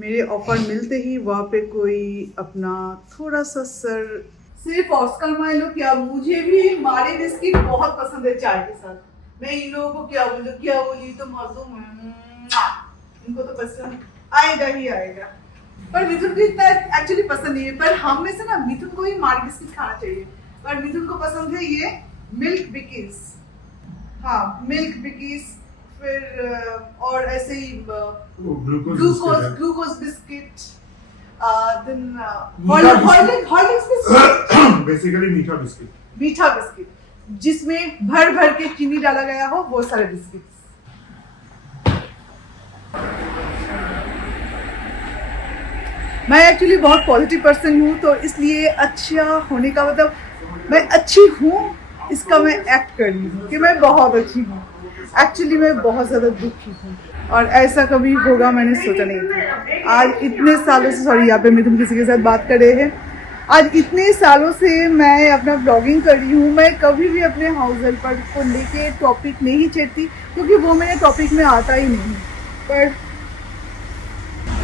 मेरे ऑफर मिलते ही वहाँ पे कोई अपना थोड़ा सा सर सिर्फ ऑस्कर मान लो क्या, मुझे भी मारी बिस्किट बहुत पसंद है चाय के साथ। मैं इन लोगों को क्या बोली तो मासूम है, इनको तो पसंद आएगा ही आएगा, पर मिथुन को इतना एक्चुअली पसंद नहीं है। पर हम में से ना मिथुन को ही मारी बिस्किट खाना चाहिए, पर मिथुन को पसंद है ये मिल्क बिकीज। हाँ, मिल्क बिकीज, फिर और ऐसे ही glucose biscuit, then Horlicks biscuit, basically मीठा बिस्किट जिसमें भर भर के चीनी डाला गया हो, वो सारे बिस्किट। मैं एक्चुअली बहुत पॉजिटिव पर्सन हूँ, तो इसलिए अच्छा होने का मतलब मैं अच्छी हूँ इसका मैं एक्ट कर रही हूँ कि मैं बहुत अच्छी हूँ। एक्चुअली मैं बहुत ज़्यादा दुखी हूँ और ऐसा कभी होगा मैंने सोचा नहीं था। आज इतने सालों से, सॉरी यहाँ पे मैं तुम किसी के साथ बात कर रहे हैं, आज इतने सालों से मैं अपना ब्लॉगिंग कर रही हूँ। मैं कभी भी अपने हाउस हेल्पर को लेके टॉपिक नहीं छेड़ती क्योंकि वो मेरे टॉपिक में आता ही नहीं। पर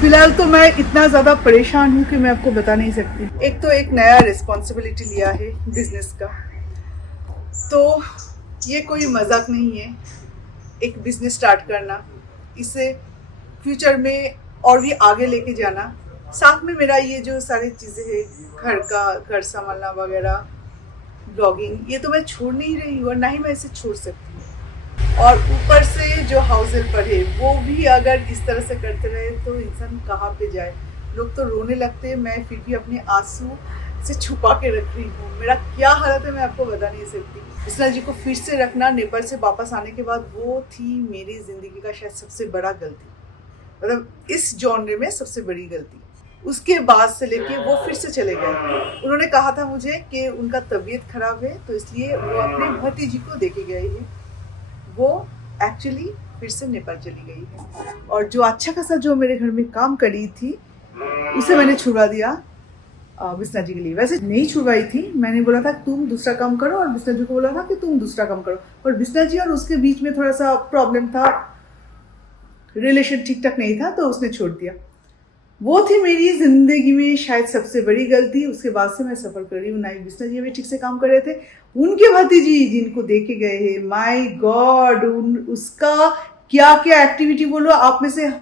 फिलहाल तो मैं इतना ज़्यादा परेशान हूँ कि मैं आपको बता नहीं सकती। एक तो एक नया रिस्पॉन्सिबिलिटी लिया है बिजनेस का, तो ये कोई मजाक नहीं है एक बिजनेस स्टार्ट करना, इसे फ्यूचर में और भी आगे लेके जाना। साथ में मेरा ये जो सारी चीज़ें हैं, घर संभालना वगैरह, ब्लॉगिंग, ये तो मैं छोड़ नहीं रही हूँ और ना ही मैं इसे छोड़ सकती हूँ। और ऊपर से जो हाउस हेल्पर है वो भी अगर इस तरह से करते रहे तो इंसान कहाँ पे जाए। लोग तो रोने लगते हैं, मैं फिर भी अपने आंसू से छुपा के रख रही हूँ। मेरा क्या हालत है मैं आपको बता नहीं सकती। कृष्णा जी को फिर से रखना नेपाल से वापस आने के बाद, वो थी मेरी ज़िंदगी का शायद सबसे बड़ा गलती, मतलब इस जॉनरे में सबसे बड़ी गलती। उसके बाद से लेके वो फिर से चले गए। उन्होंने कहा था मुझे कि उनका तबीयत खराब है तो इसलिए वो अपने भतीजी को देके गए हैं। वो एक्चुअली फिर से नेपाल चली गई है और जो अच्छा खासा जो मेरे घर में काम करी थी उसे मैंने छुड़वा दिया बिस्ना जी के लिए। वैसे नहीं छुड़वाई थी, मैंने बोला था तुम दूसरा काम करो और बिस्ना जी को बोला था कि तुम दूसरा काम करो, और बिस्ना जी और उसके बीच में थोड़ा सा प्रॉब्लम था, रिलेशन ठीक ठाक नहीं था, तो उसने छोड़ दिया। वो थी मेरी जिंदगी में शायद सबसे बड़ी गलती। उसके बाद से मैं सफर कर रही हूँ, ना ही बिस्ना जी भी ठीक से काम कर रहे थे। उनके भतीजी जिनको देखे गए हैं, माय गॉड, उसका क्या क्या एक्टिविटी बोलो, आप में से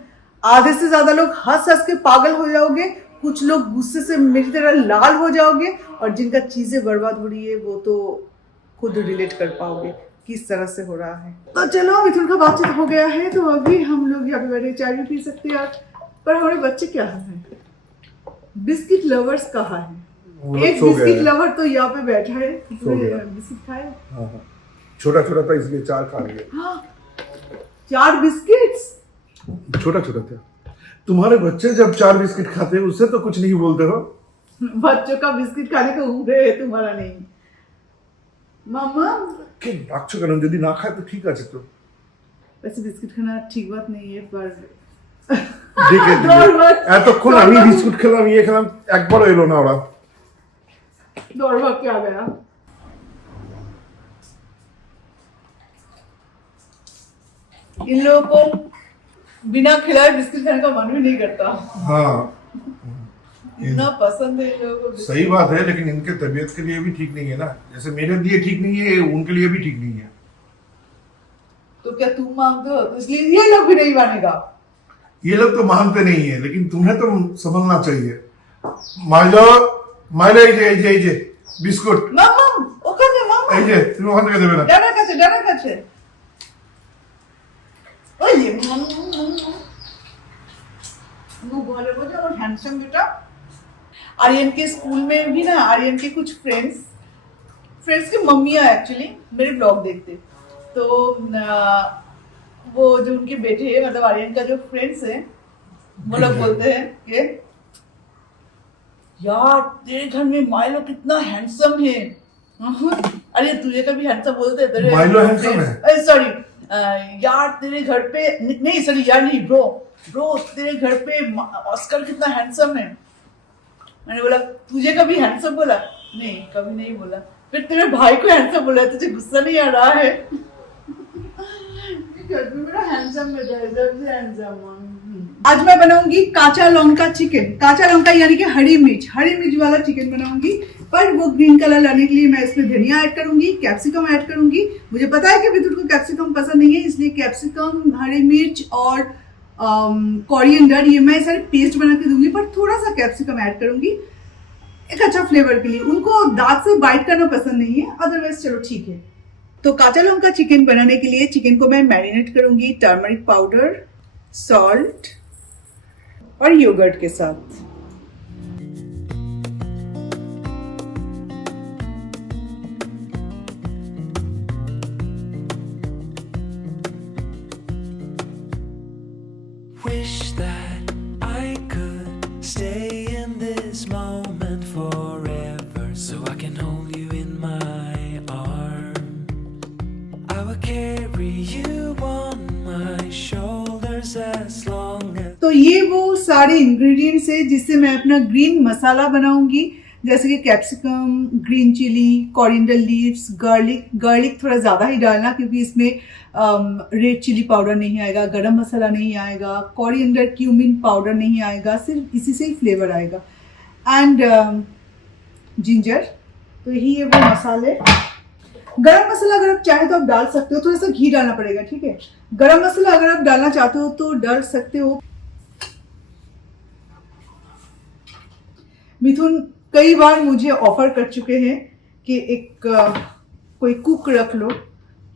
आधे से ज्यादा लोग हंस हंस के पागल हो जाओगे, कुछ लोग गुस्से से मेरी तरह लाल हो जाओगे, और जिनका चीजें बर्बाद हो रही है वो तो खुद रिलेट कर पाओगे किस तरह से हो रहा है। तो चलो, मिथुन का बातचीत हो गया है, तो अभी हम लोग यहाँ पे बैठे चाय भी पी सकते हैं आज। पर हमारे बच्चे क्या है, बिस्किट लवर्स कहाँ है? एक बिस्किट लवर तो यहाँ पे बैठा है, बिस्किट खाए। छोटा छोटा था इसलिए 4 खा लिए। हाँ, 4 बिस्किट्स छोटा छोटा था। तुम्हारे बच्चे जब 4 बिस्किट खाते हैं उससे तो कुछ नहीं बोलते हो। बच्चों का बिस्किट खाने का उम्र है, तुम्हारा नहीं। मामा के ডাকছো কেন? যদি না খায় তো ঠিক আছে তো। वैसे बिस्किट खाना ठीक बात नहीं है, पर দেখে এতক্ষণ আমি বিস্কুট খেলাম, ইয়ে খেলাম, একবারও এলো না ওরা। दौड़ भाग के आ गया। इन लोगों को बिना खिलाए बिस्किट खाने का मन भी नहीं करता। हाँ, इतना पसंद है इन लोगों को। सही बात है, लेकिन इनके तबीयत के लिए भी ठीक नहीं है ना। जैसे मेरे लिए ठीक नहीं है, उनके लिए भी ठीक नहीं है। तो क्या तुम मांगते हो तो इसलिए ये लोग भी नहीं मानेगा। ये लोग तो मानते नहीं है, लेकिन तुम्हें तो समझना चाहिए। माइलो এই যে বিস্কুট মাম্মা ওখানে, মাম্মা এই যে তুমি ওখান থেকে দেবে না। ডানার কাছে ওই যে वो बोले मुझे और हैंडसम बेटा। आर्यन के स्कूल में भी ना, आर्यन के कुछ फ्रेंड्स की मम्मियाँ एक्चुअली मेरे ब्लॉग देखते, तो वो जो उनके बेटे हैं, मतलब आर्यन का जो फ्रेंड्स है, वो लोग बोलते हैं कि यार तेरे घर में माइलो कितना हैंडसम है। अरे तुझे कभी हैंडसम बोलते हैं? तेरे माइलो हैंडसम है? सॉरी यार तेरे घर पे नहीं, सॉरी यार नहीं, ब्रो तेरे घर पे ऑस्कर कितना हैंडसम है। मैंने बोला तुझे कभी हैंडसम बोला? नहीं, कभी नहीं बोला। फिर तेरे भाई को हैंडसम बोला, तुझे गुस्सा नहीं आ रहा है? करती हूँ, मेरा हैंडसम बेटा है, सबसे हैंडसम। आज मैं बनाऊंगी काचा लौंका चिकन। काचा लौंका यानी कि हरी मिर्च वाला चिकन बनाऊंगी। पर वो ग्रीन कलर लाने के लिए मैं इसमें धनिया ऐड करूंगी, कैप्सिकम ऐड करूंगी। मुझे पता है कि विद्युत को कैप्सिकम पसंद नहीं है, इसलिए कैप्सिकम, हरी मिर्च और कोरिएंडर ये मैं सारे पेस्ट बना के दूंगी, पर थोड़ा सा कैप्सिकम ऐड करूंगी एक अच्छा फ्लेवर के लिए। उनको दांत से बाइट करना पसंद नहीं है, अदरवाइज चलो ठीक है। तो काचा लौंका चिकन बनाने के लिए चिकन को मैं मैरिनेट करूंगी टर्मरिक पाउडर, सॉल्ट और योगर्ट के साथ। Wish that I could stay in this moment forever, so I can hold you in my arms. I will carry you on my shoulders as long as. तो ये वो सारे ingredients है जिससे मैं अपना ग्रीन मसाला बनाऊंगी, जैसे कि capsicum, green chilli, coriander leaves, garlic थोड़ा ज़्यादा ही डालना क्योंकि इसमें रेड चिली पाउडर नहीं आएगा, गरम मसाला नहीं आएगा, कोरिएंडर क्यूमिन पाउडर नहीं आएगा, सिर्फ इसी से ही फ्लेवर आएगा। एंड जिंजर, तो यही है वो मसाले। गरम मसाला अगर आप चाहे तो आप डाल सकते हो, थोड़ा सा घी डालना पड़ेगा, ठीक है। गरम मसाला अगर आप डालना चाहते हो तो डाल सकते हो। मिथुन कई बार मुझे ऑफर कर चुके हैं कि एक कोई कुक रख लो,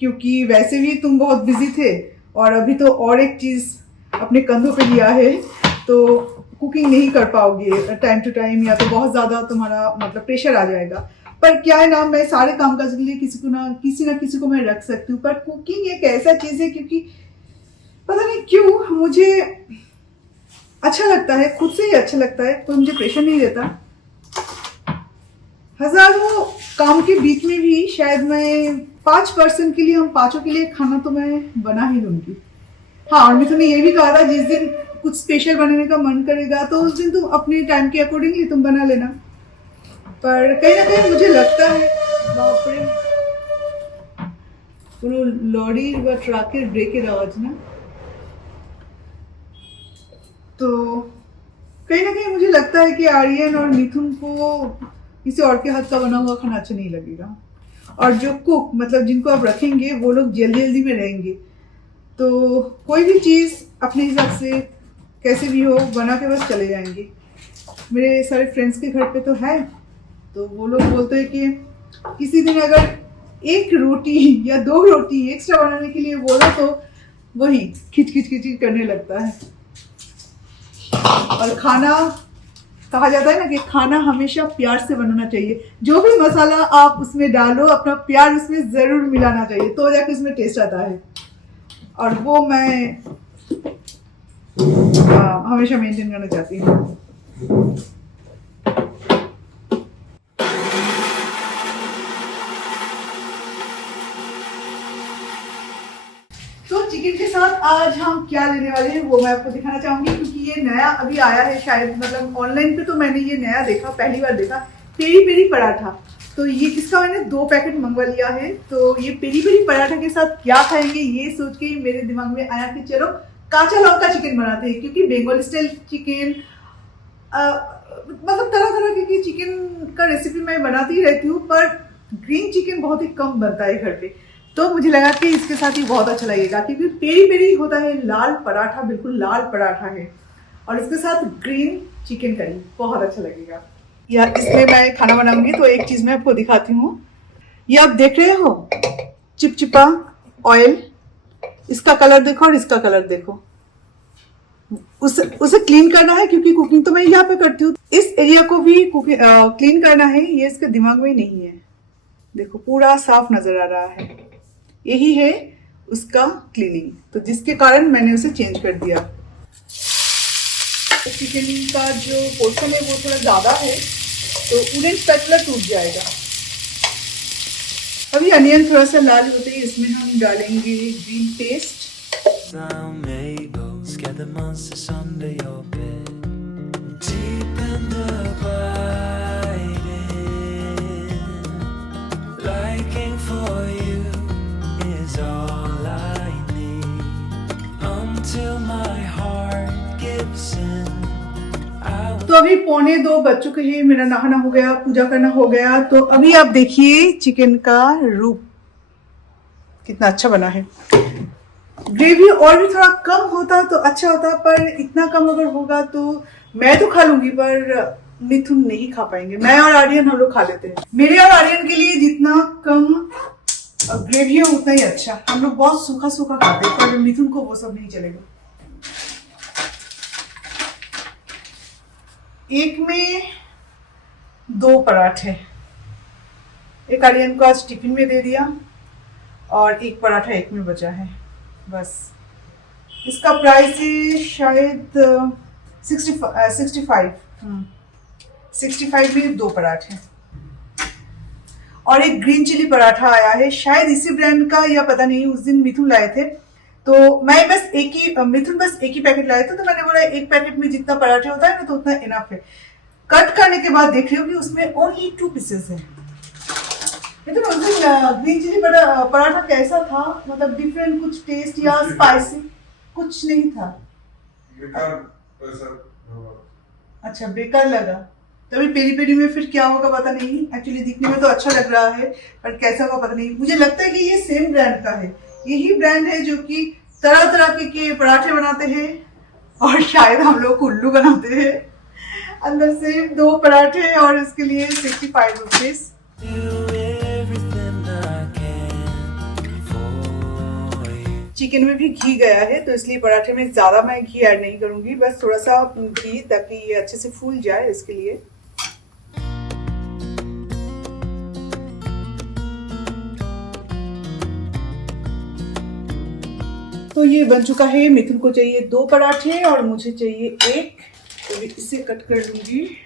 क्योंकि वैसे भी तुम बहुत बिजी थे और अभी तो और एक चीज़ अपने कंधों पे लिया है, तो कुकिंग नहीं कर पाओगे टाइम टू टाइम, या तो बहुत ज़्यादा तुम्हारा मतलब प्रेशर आ जाएगा। पर क्या है ना, मैं सारे कामकाज के लिए किसी ना किसी को मैं रख सकती हूँ, पर कुकिंग एक ऐसा चीज़ है क्योंकि पता नहीं क्यों मुझे अच्छा लगता है, खुद से ही अच्छा लगता है, तो मुझे प्रेशर नहीं देता। हजारों काम के बीच में भी शायद मैं 5% के लिए, हम पांचों के लिए खाना तो मैं बना ही लूंगी। हाँ, और मिथुन ने ये भी कहा था जिस दिन कुछ स्पेशल बनाने का मन करेगा तो उस दिन तुम अपने टाइम के अकॉर्डिंगली तुम बना लेना। पर कहीं ना कहीं मुझे लगता है, बाप रे, पुरो लॉरी व ट्रकेर ब्रेकेर आवाज ना, तो कहीं ना कहीं मुझे लगता है कि आर्यन और मिथुन को किसी और के हाथ का बना हुआ खाना अच्छा नहीं लगेगा। और जो कुक मतलब जिनको आप रखेंगे वो लोग जल्दी जल्दी में रहेंगे, तो कोई भी चीज़ अपने हिसाब से कैसे भी हो बना के बस चले जाएंगे। मेरे सारे फ्रेंड्स के घर पे तो है, तो वो लोग बोलते हैं कि किसी दिन अगर एक रोटी या 2 रोटी एक्स्ट्रा बनाने के लिए बोलो तो वही खिच करने लगता है। और खाना, कहा जाता है ना कि खाना हमेशा प्यार से बनाना चाहिए। जो भी मसाला आप उसमें डालो, अपना प्यार उसमें ज़रूर मिलाना चाहिए, तो जाके उसमें टेस्ट आता है। और वो मैं हमेशा मेंटेन करना चाहती हूँ। तो चिकन के साथ आज हम क्या लेने वाले हैं वो मैं आपको दिखाना चाहूंगी, क्योंकि ये नया अभी आया है, शायद मतलब ऑनलाइन पे तो मैंने ये नया देखा, पहली बार देखा, पेरी पेरी पराठा। तो ये इसका मैंने 2 पैकेट मंगवा लिया है। तो ये पेरी पेरी पराठा के साथ क्या खाएंगे ये सोच के मेरे दिमाग में आया कि चलो काचा लौंका चिकन बनाते हैं, क्योंकि बंगाली स्टाइल चिकन मतलब तरह तरह की चिकन का रेसिपी मैं बनाती ही रहती हूँ, पर ग्रीन चिकन बहुत ही कम बनता है घर पे। तो मुझे लगा कि इसके साथ ही बहुत अच्छा लगेगा, क्योंकि पेरी पेरी होता है लाल पराठा, बिल्कुल लाल पराठा है, और इसके साथ ग्रीन चिकन करी बहुत अच्छा लगेगा। यार इसमें मैं खाना बनाऊंगी तो एक चीज़ मैं आपको दिखाती हूँ। ये आप देख रहे हो चिपचिपा ऑयल, इसका कलर देखो और इसका कलर देखो। उसे क्लीन करना है, क्योंकि कुकिंग तो मैं यहाँ पे करती हूँ। इस एरिया को भी क्लीन करना है, ये इसके दिमाग में नहीं है। देखो पूरा साफ नजर आ रहा है, यही है उसका क्लीनिंग, तो जिसके कारण मैंने उसे चेंज कर दिया। चिकन का जो पोर्शन है वो थोड़ा ज़्यादा है, तो वुडन स्पैचुला टूट जाएगा। अभी अनियन थोड़ा सा लाल होते ही इसमें हम डालेंगे green pest. until my heart gives in. तो अभी 1:45 बज चुके हैं, मेरा नहाना हो गया, पूजा करना हो गया। तो अभी आप देखिए चिकन का रूप कितना अच्छा बना है। ग्रेवी और भी थोड़ा कम होता तो अच्छा होता, पर इतना कम अगर होगा तो मैं तो खा लूंगी, पर मिथुन नहीं खा पाएंगे। मैं और आर्यन हम लोग खा लेते हैं। मेरे और आर्यन के लिए जितना कम ग्रेवी है उतना ही अच्छा। हम लोग बहुत सूखा सूखा खाते हैं, पर मिथुन को वो सब नहीं चलेगा। एक में 2 पराठे, एक आर्यन को आज टिफिन में दे दिया और एक पराठा एक में बचा है बस। इसका प्राइस है शायद 65 में 2 पराठे और एक ग्रीन चिली पराठा आया है, शायद इसी ब्रांड का या पता नहीं। उस दिन मिथुन लाए थे तो मैं बस मिथुन बस एक ही पैकेट लाए थे, तो मैंने बोला एक पैकेट में जितना पराठे होता है ना तो उतना इनफ है। कट करने के बाद देख रही होगी उसमें ओनली 2 पीसेस है। मिथुन उस दिन ग्रीन चिली पराठा कैसा था, मतलब डिफरेंट कुछ टेस्ट या स्पाइसी कुछ नहीं था? अच्छा, बेकार लगा। तभी पेरी पेरी में फिर क्या होगा पता नहीं। एक्चुअली दिखने में तो अच्छा लग रहा है, पर कैसा होगा पता नहीं। मुझे लगता है कि ये सेम ब्रांड का है, यही ब्रांड है जो कि तरह तरह के पराठे बनाते हैं और शायद हम लोग उल्लू बनाते हैं। अंदर से 2 पराठे और इसके लिए 65 रुपीज। चिकन में भी घी गया है तो इसलिए पराठे में ज्यादा मैं घी ऐड नहीं करूंगी, बस थोड़ा सा घी, ताकि ये अच्छे से फूल जाए इसके लिए। तो ये बन चुका है। मिथुन को चाहिए 2 पराठे और मुझे चाहिए 1, तो इसे कट कर लूंगी।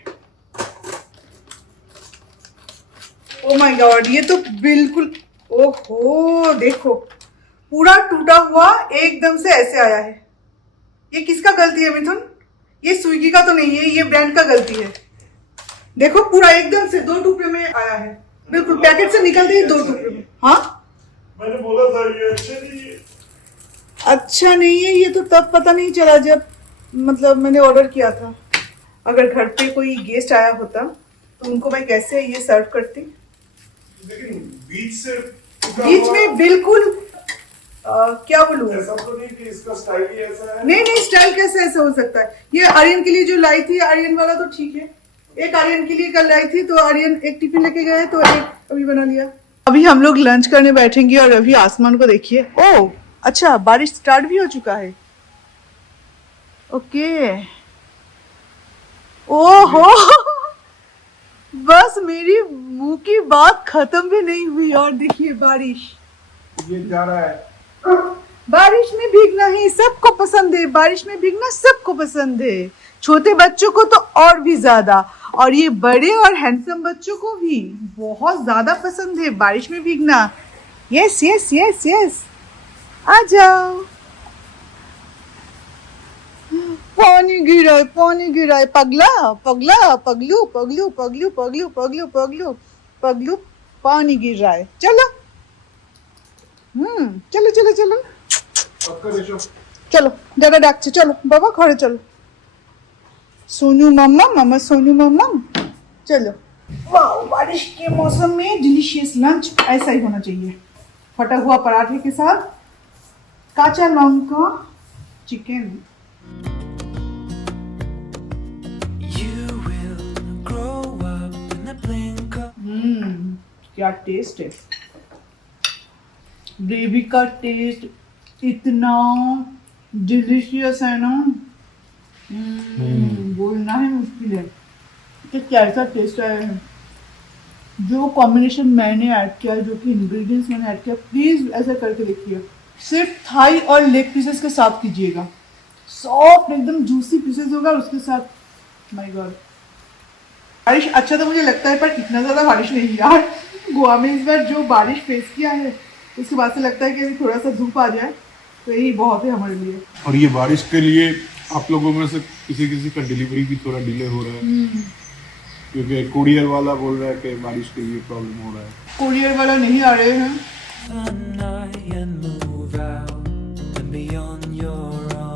ओ माय गॉड, ये तो बिल्कुल, ओहो देखो पूरा टूटा हुआ एकदम से ऐसे आया है। ये किसका गलती है मिथुन? ये स्विगी का तो नहीं है, ये ब्रांड का गलती है। देखो पूरा एकदम से 2 टुकड़े में आया है, बिल्कुल पैकेट से निकलते ही 2 टुकड़े में। हाँ मैंने बोला था ये अच्छा नहीं है। अच्छा नहीं है ये तो तब पता नहीं चला जब मतलब मैंने ऑर्डर किया था। अगर घर पे कोई गेस्ट आया होता तो उनको मैं कैसे ये सर्व करती। लेकिन बीच में बिल्कुल क्या बोलूं, ऐसा तो नहीं कि इसका स्टाइल ही ऐसा है। नहीं स्टाइल कैसे ऐसा हो सकता है। ये आर्यन के लिए जो लाई थी, आर्यन वाला तो ठीक है। एक आर्यन के लिए कल लाई थी तो आर्यन एक टिफिन लेके गए तो एक अभी बना लिया। अभी हम लोग लंच करने बैठेंगे और अभी आसमान को देखिए। ओह अच्छा, बारिश स्टार्ट भी हो चुका है। ओके, ओहो बस मेरी मुंह की बात खत्म भी नहीं हुई और देखिए बारिश ये जा रहा है। बारिश में भीगना ही सबको पसंद है, बारिश में भीगना सबको पसंद है। छोटे बच्चों को तो और भी ज्यादा, और ये बड़े और हैंडसम बच्चों को भी बहुत ज्यादा पसंद है बारिश में भीगना। यस यस यस यस, आ जाओ। पानी गिरा है, पगला पगला पगलू पगलू पगलू पगलू पगलू पगलू पगलू, पानी गिर रहा है। चलो चलो चलो चलो चलो, दादा डाकছে, चलो बाबा घरे चलो। सोनू मम्मा, मामा सोनू मम्मा, चलो। वाह, बारिश के मौसम में डिलीशियस लंच ऐसा ही होना चाहिए। फटा हुआ पराठे के साथ काचा लौंगा chicken. You will grow up in the blink of क्या टेस्ट है। ग्रेवी का टेस्ट इतना डिलीशियस है ना, बोलना है मुश्किल है कि कैसा टेस्ट आया है। जो कॉम्बिनेशन मैंने ऐड किया, जो कि इंग्रेडिएंट्स मैंने ऐड किया, प्लीज ऐसा करके देखिए। सिर्फ थाई और लेग पीसेस के साथ कीजिएगा, सॉफ्ट एकदम जूसी पीसेस होगा उसके साथ। माय गॉड, बारिश अच्छा तो मुझे लगता है, पर इतना ज्यादा बारिश नहीं यार। गोवा में इस बार जो बारिश फेस किया है उसके बाद से लगता है कि अभी थोड़ा सा धूप आ जाए तो यही बहुत है हमारे लिए। और ये बारिश के लिए आप लोगों में से किसी का डिलीवरी भी थोड़ा डिले हो रहा है, क्योंकि कुरियर वाला बोल रहा है कि बारिश के लिए प्रॉब्लम हो रहा है। कुरियर वाला नहीं आ रहे हैं। the night and move out and be on your own.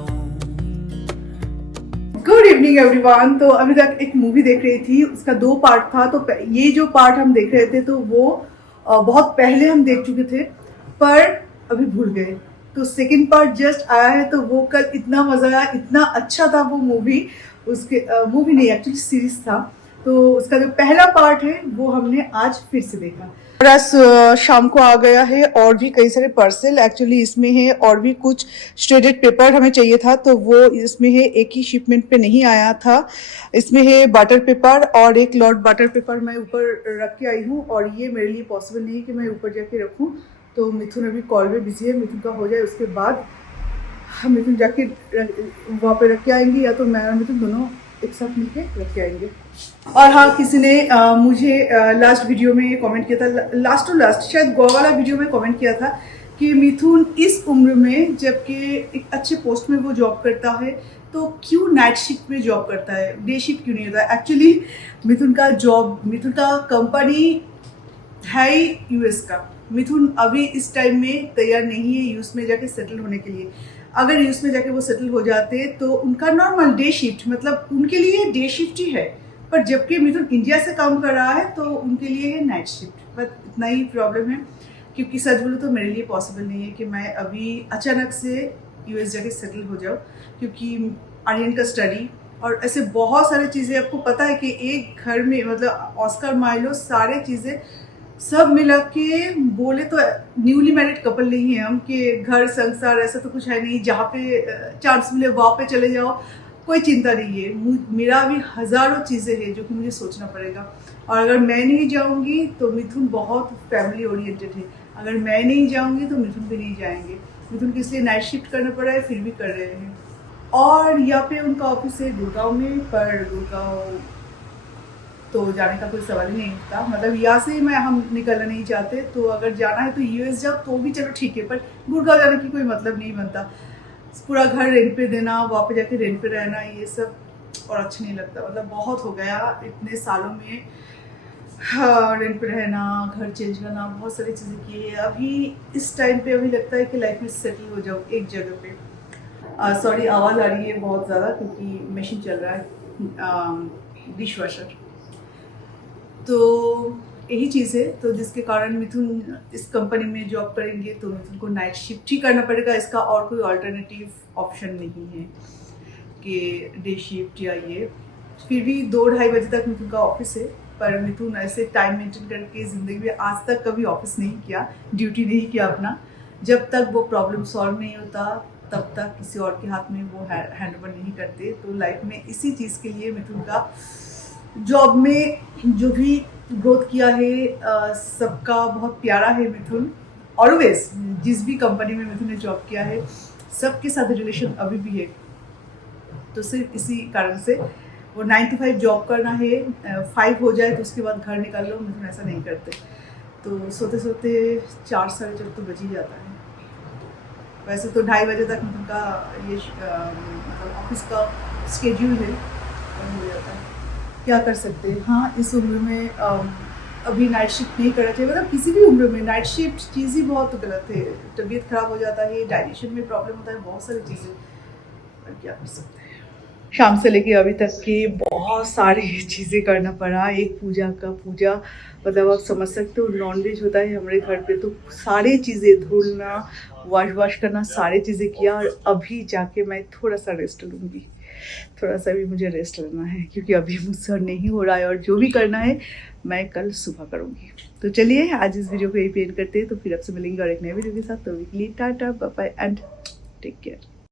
Evening everyone. तो अभी तक एक मूवी देख रही थी, उसका 2 पार्ट था। तो ये जो पार्ट हम देख रहे थे तो वो बहुत पहले हम देख चुके थे, पर अभी भूल गए। तो सेकंड पार्ट जस्ट आया है, तो वो कल इतना मजा आया, इतना अच्छा था वो मूवी। उसके मूवी नहीं, एक्चुअली सीरीज था। तो उसका जो पहला पार्ट है वो हमने आज फिर से देखा। शाम को आ गया है और भी कई सारे पार्सल एक्चुअली इसमें है, और भी कुछ श्रेडेड पेपर हमें चाहिए था, तो वो इसमें है। एक ही शिपमेंट पे नहीं आया था। इसमें है बटर पेपर और एक लॉट बटर पेपर मैं ऊपर रख के आई हूँ, और ये मेरे लिए पॉसिबल नहीं है कि मैं ऊपर जाके रखूँ। तो मिथुन अभी कॉल में बिजी है, मिथुन का हो जाए उसके बाद हम मिथुन जाके वहाँ पे रख के आएंगे, या तो मैं और मिथुन दोनों एक साथ मिलके रख के आएंगे। और हाँ, किसी ने मुझे लास्ट वीडियो में कमेंट किया था, लास्ट शायद गोवा वाला वीडियो में कमेंट किया था कि मिथुन इस उम्र में, जबकि एक अच्छे पोस्ट में वो जॉब करता है, तो क्यों नाइट शिफ्ट में जॉब करता है, डे शिफ्ट क्यों नहीं होता है। एक्चुअली मिथुन का कंपनी है यूएस का। मिथुन अभी इस टाइम में तैयार नहीं है यूएस में जाके सेटल होने के लिए। अगर यूएस में जाके वो सेटल हो जाते तो उनका नॉर्मल डे शिफ्ट, मतलब उनके लिए डे शिफ्ट ही है, पर जबकि मिथुन इंडिया से काम कर रहा है तो उनके लिए है नाइट शिफ्ट। बस इतना ही प्रॉब्लम है, क्योंकि सच बोलो तो मेरे लिए पॉसिबल नहीं है कि मैं अभी अचानक से यूएस जाके सेटल हो जाऊँ, क्योंकि आर्यन का स्टडी और ऐसे बहुत सारी चीज़ें। आपको पता है कि एक घर में, मतलब ऑस्कर माइलो, सारे चीज़ें सब मिला के बोले तो न्यूली मैरिड कपल नहीं है हम, कि घर संसार ऐसा तो कुछ है नहीं, जहाँ पे चांस मिले वहाँ पे चले जाओ, कोई चिंता नहीं है। मेरा भी हज़ारों चीज़ें हैं जो कि मुझे सोचना पड़ेगा। और अगर मैं नहीं जाऊँगी तो मिथुन बहुत फैमिली ओरिएंटेड है, अगर मैं नहीं जाऊँगी तो मिथुन भी नहीं जाएंगे। मिथुन के इसलिए नाइट शिफ्ट करना पड़ा है, फिर भी कर रहे हैं। और यहाँ पे उनका ऑफिस है गुड़गांव में, पर गुड़गांव तो जाने का कोई सवाल ही नहीं उठता। मतलब यहाँ से हम निकलना नहीं चाहते, तो अगर जाना है तो यूएस जाओ तो भी चलो ठीक है, पर गुड़गांव जाने की कोई मतलब नहीं बनता। पूरा घर रेंट पे देना, वहाँ पे जाके रेंट पे रहना, ये सब और अच्छा नहीं लगता। मतलब बहुत हो गया इतने सालों में, हाँ, रेंट पे रहना, घर चेंज करना, बहुत सारी चीज़ें की है। अभी इस टाइम पे अभी लगता है कि लाइफ में सेटल हो जाओ एक जगह पे। सॉरी, आवाज़ आ रही है बहुत ज़्यादा, क्योंकि मशीन चल रहा है, डिश वॉशर। तो यही चीज़ है, तो जिसके कारण मिथुन इस कंपनी में जॉब करेंगे तो मिथुन को नाइट शिफ्ट ही करना पड़ेगा। इसका और कोई अल्टरनेटिव ऑप्शन नहीं है कि डे शिफ्ट या ये। फिर भी 2-2:30 बजे तक मिथुन का ऑफिस है, पर मिथुन ऐसे टाइम मेंटेन करके ज़िंदगी में आज तक कभी ऑफिस नहीं किया, ड्यूटी नहीं किया अपना। जब तक वो प्रॉब्लम सॉल्व नहीं होता तब तक किसी और के हाथ में वो हैंड ओवर नहीं करते। तो लाइफ में इसी चीज़ के लिए मिथुन का जॉब में जो भी ग्रोथ किया है, सबका बहुत प्यारा है मिथुन। ऑलवेज जिस भी कंपनी में मिथुन ने जॉब किया है, सबके साथ रिलेशन अभी भी है। तो सिर्फ इसी कारण से वो 9 to 5 जॉब करना है, 5 हो जाए तो उसके बाद घर निकाल लो, मिथुन ऐसा नहीं करते। तो सोते सोते 4-4:30 तो बज ही जाता है। वैसे तो 2:30 बजे तक मिथुन का ये मतलब ऑफिस का स्केड्यूल है, हो जाता है। क्या कर सकते हैं। हाँ, इस उम्र में अभी नाइट शिफ्ट नहीं करना चाहिए, मतलब किसी भी उम्र में नाइट शिफ्ट चीज़ ही बहुत गलत है। तबीयत खराब हो जाता है, डाइजेशन में प्रॉब्लम होता है, बहुत सारी चीज़ें, पर क्या कर सकते हैं। शाम से लेके अभी तक की बहुत सारी चीज़ें करना पड़ा। एक पूजा, मतलब आप समझ सकते हो, नॉनवेज होता है हमारे घर पे, तो सारी चीज़ें धुलना, वॉश करना, सारी चीज़ें किया। और अभी जाके मैं थोड़ा सा रेस्ट लूँगी, थोड़ा सा भी मुझे रेस्ट लेना है, क्योंकि अभी मुझसे नहीं हो रहा है, और जो भी करना है मैं कल सुबह करूँगी। तो चलिए आज इस वीडियो को यही एंड करते हैं, तो फिर आपसे मिलेंगे और एक नए वीडियो के साथ। तो weekly tata, bye bye and take care.